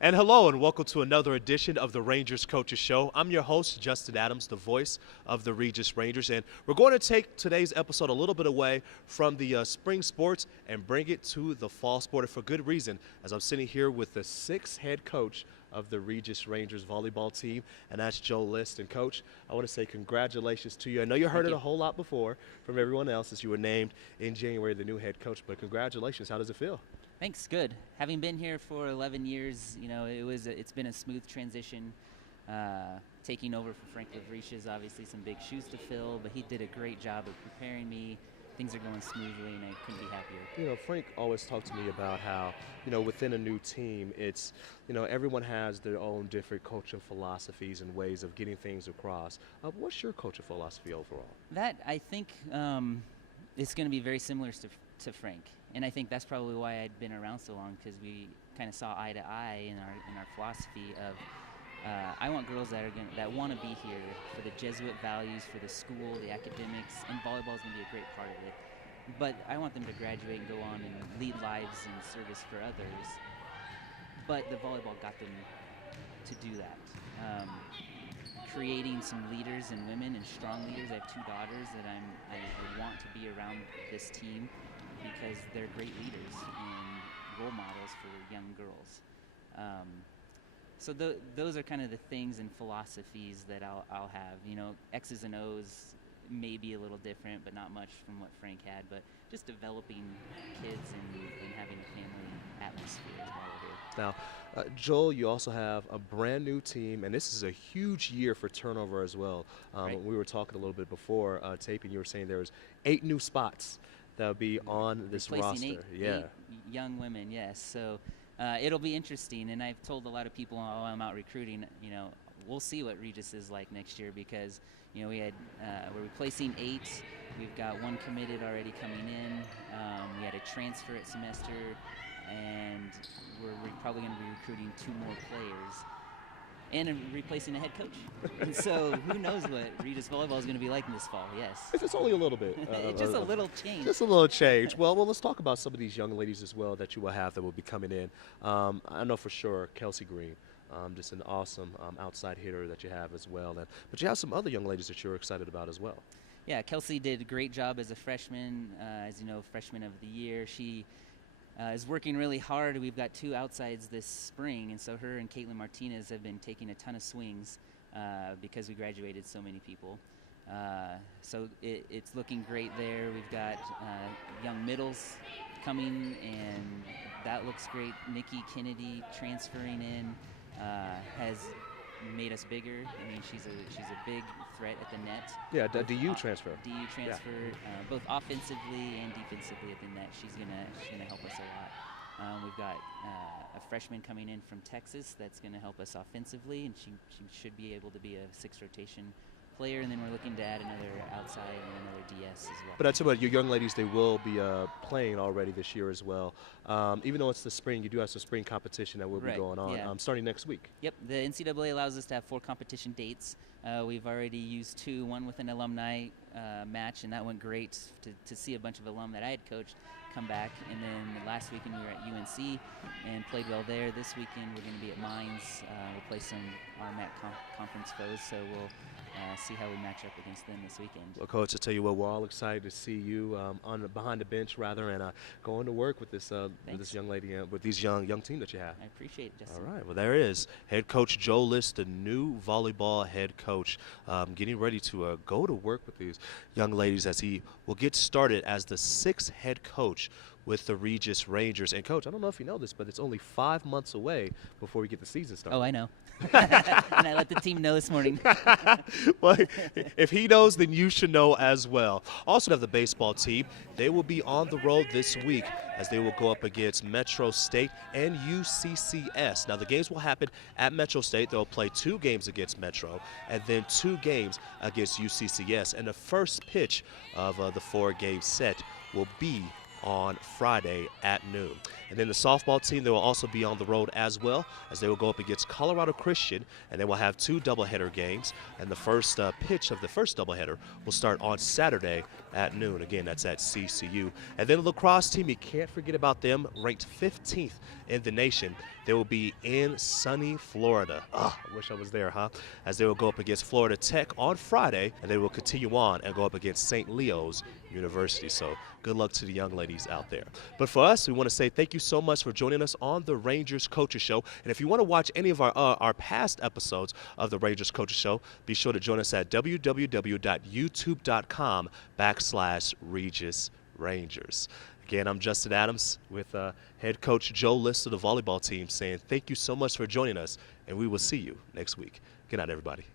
And hello and welcome to another edition of the Rangers Coaches Show. I'm your host, Justin Adams, the voice of the Regis Rangers. And we're going to take today's episode a little bit away from the spring sports and bring it to the fall sport, and for good reason, as I'm sitting here with the sixth head coach of the Regis Rangers volleyball team, and that's Joe List. And Coach, I want to say congratulations to you. I know you heard it a whole lot before from everyone else as you were named in January the new head coach, but congratulations. How does it feel? Thanks, good. Having been here for 11 years, it's been a smooth transition. Taking over for Frank Regis, obviously some big shoes to fill, but he did a great job of preparing me. Things are going smoothly, and I couldn't be happier. You know, Frank always talked to me about how, within a new team, it's, everyone has their own different coaching philosophies and ways of getting things across. What's your coaching philosophy overall? That, I think, is going to be very similar to Frank. And I think that's probably why I'd been around so long, because we kind of saw eye to eye in our philosophy of I want girls that want to be here for the Jesuit values, for the school, the academics, and volleyball is going to be a great part of it. But I want them to graduate and go on and lead lives in service for others. But the volleyball got them to do that. Creating some leaders and women and strong leaders. I have two daughters that I want to be around this team, because they're great leaders and role models for young girls. So those are kind of the things and philosophies that I'll have. X's and O's may be a little different, but not much from what Frank had. But just developing kids and having a family atmosphere is why we're here. Now, Joel, you also have a brand new team, and this is a huge year for turnover as well. Right. We were talking a little bit before taping. You were saying there was 8 new spots that will be on this Replacing roster. eight young women, yes. So it'll be interesting, and I've told a lot of people while I'm out recruiting, we'll see what Regis is like next year, because we're replacing 8. We've got 1 committed already coming in. We had a transfer at semester, and we're probably going to be recruiting 2 more players. And replacing a head coach. And so who knows what Regis volleyball is going to be like this fall, yes. If it's only a little bit. Just a little change. Just a little change. Well, let's talk about some of these young ladies as well that you will have that will be coming in. I know for sure Kelsey Green, just an awesome outside hitter that you have as well. But you have some other young ladies that you're excited about as well. Yeah, Kelsey did a great job as a freshman. As you know, freshman of the year. She is working really hard. We've got 2 outsides this spring, and so her and Caitlin Martinez have been taking a ton of swings because we graduated so many people. So it's looking great there. We've got young middles coming, and that looks great. Nikki Kennedy transferring in has made us bigger. I mean, she's a big threat at the net. Yeah, DU transfer. DU transfer, both offensively and defensively at the net. She's gonna help us a lot. We've got a freshman coming in from Texas that's gonna help us offensively, and she should be able to be a 6th rotation player, and then we're looking to add another outside and another DS as well. But I tell you what, your young ladies, they will be playing already this year as well. Even though it's the spring, you do have some spring competition that will be going on starting next week. Yep, the NCAA allows us to have 4 competition dates. We've already used 2, one with an alumni match, and that went great to see a bunch of alum that I had coached come back. And then last weekend we were at UNC and played well there. This weekend we're going to be at Mines. We'll play some RMAC conference foes, so we'll see how we match up against them this weekend. Well, Coach, I tell you what, we're all excited to see you behind the bench, rather, and going to work with this young lady, with these young team that you have. I appreciate it, Justin. All right, well, there is head coach Joe List, the new volleyball head coach, getting ready to go to work with these young ladies as he will get started as the 6th head coach with the Regis Rangers. And Coach, I don't know if you know this, but it's only 5 months away before we get the season started. Oh, I know. And I let the team know this morning. Well, if he knows, then you should know as well. Also have the baseball team. They will be on the road this week as they will go up against Metro State and UCCS. Now, the games will happen at Metro State. They'll play 2 games against Metro and then 2 games against UCCS. And the first pitch of the 4-game set will be on Friday at noon. And then the softball team, they will also be on the road as well, as they will go up against Colorado Christian, and they will have 2 doubleheader games. And the first pitch of the first doubleheader will start on Saturday at noon. Again, that's at CCU. And then the lacrosse team, you can't forget about them, ranked 15th in the nation. They will be in sunny Florida. I wish I was there, huh? As they will go up against Florida Tech on Friday, and they will continue on and go up against St. Leo's University. So good luck to the young ladies out there. But for us, we want to say thank you so much for joining us on the Rangers Coaches Show. And if you want to watch any of our past episodes of the Rangers Coaches Show, be sure to join us at www.youtube.com/Regis Rangers. Again, I'm Justin Adams with head coach Joe List of the volleyball team saying thank you so much for joining us, and we will see you next week. Good night, everybody.